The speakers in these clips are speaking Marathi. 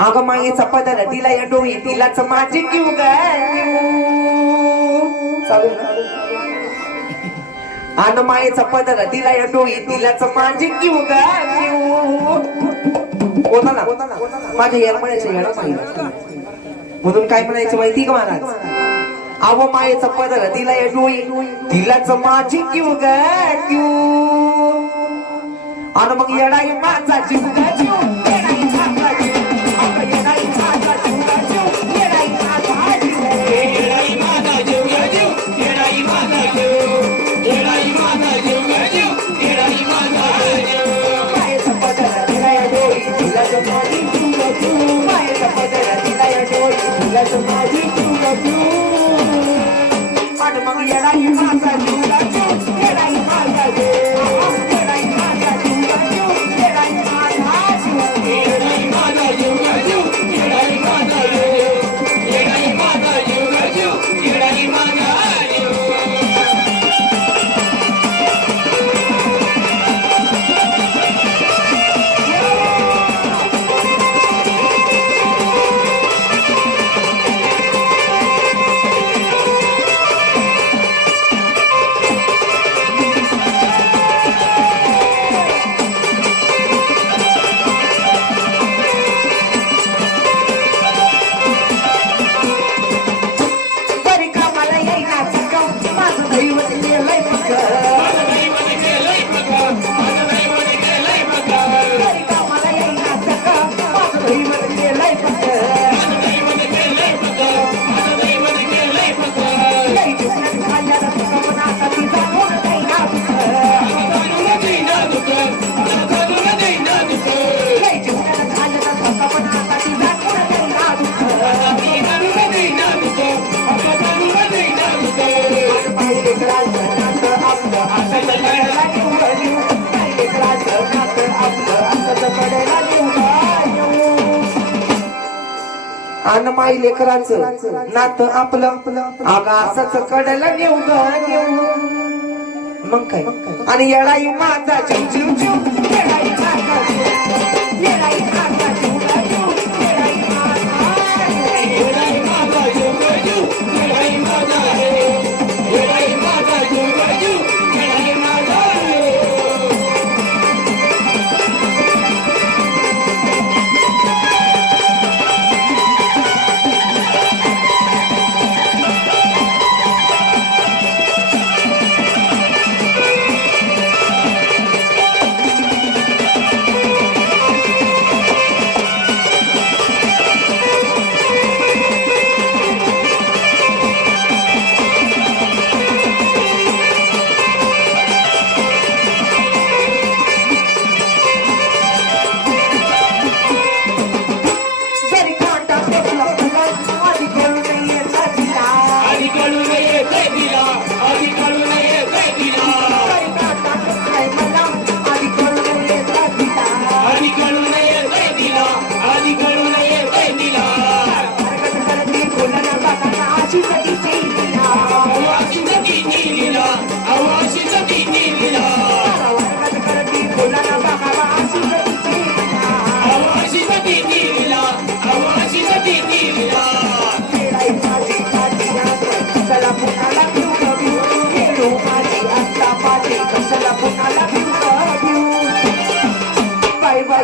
अगं मायेचा पदर तिला या डोई तिलाच माझी किव ग चालू आन मायेचा पदर तिला या डोई तिलाच माझी किव ग होता ना माझ्या यार म्हणायचं याला माहिती म्हणून काय म्हणायचं माहिती का महाराज अव मायेचा पदर तिला या डोई तिलाच माझी किव ग आणि मग येडाई माझा जीव ग येडाई माझा जीव येडाई माझा जीव येडाई माझा जीव येडाई माझा जीव येडाई माझा जीव येडाई माझा जीव येडाई माझा जीव मायेचा पदर तिला या डोई तिलाच माझी किव मायेचा पदर तिला या डोई तिलाच माझी किव आणि मग येडाई माझा जीव येडाई माझा जीव अन माई लेकरांचं नातं आपलं आगा असंच कडला नेऊ ग मग काय आणि येडाई माझा जीव जीव जीव येडाई माझा जीव येडाई माझा जीव येडाई माझा जीव येडाई माझा जीव येडाई माझा जीव येडाई माझा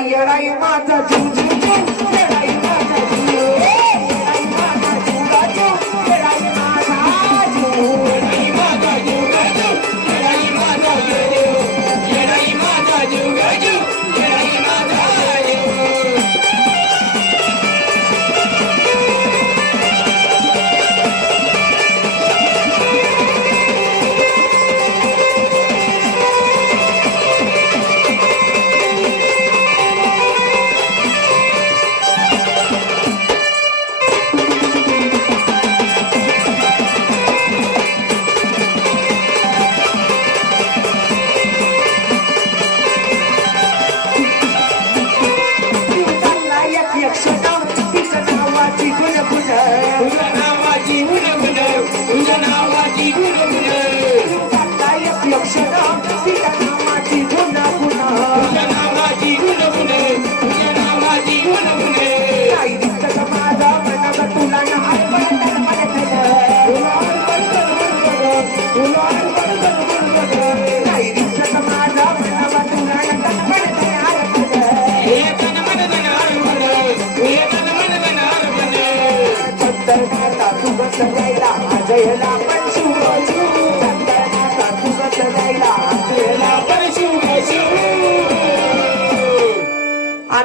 येडाई माझा जीव जीव जीव येडाई माझा जीव येडाई माझा जीव येडाई माझा जीव येडाई माझा जीव येडाई माझा जीव येडाई माझा जीव येडाई माझा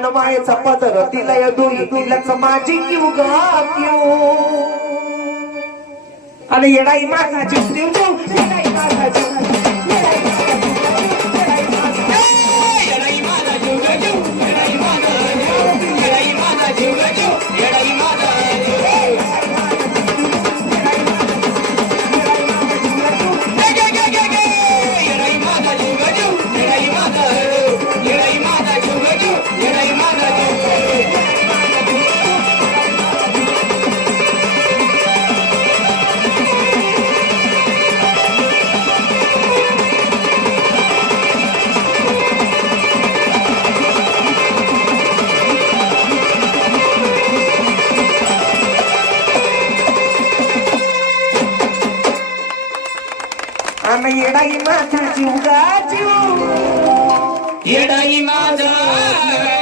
अन मायेचा पदर तिला दोई तिलाच माझी किव ग किव आणि येडाई माझा जीव देव देव येडाई माझा जीव येडाई माझा जीव गा जीव येडाई माझा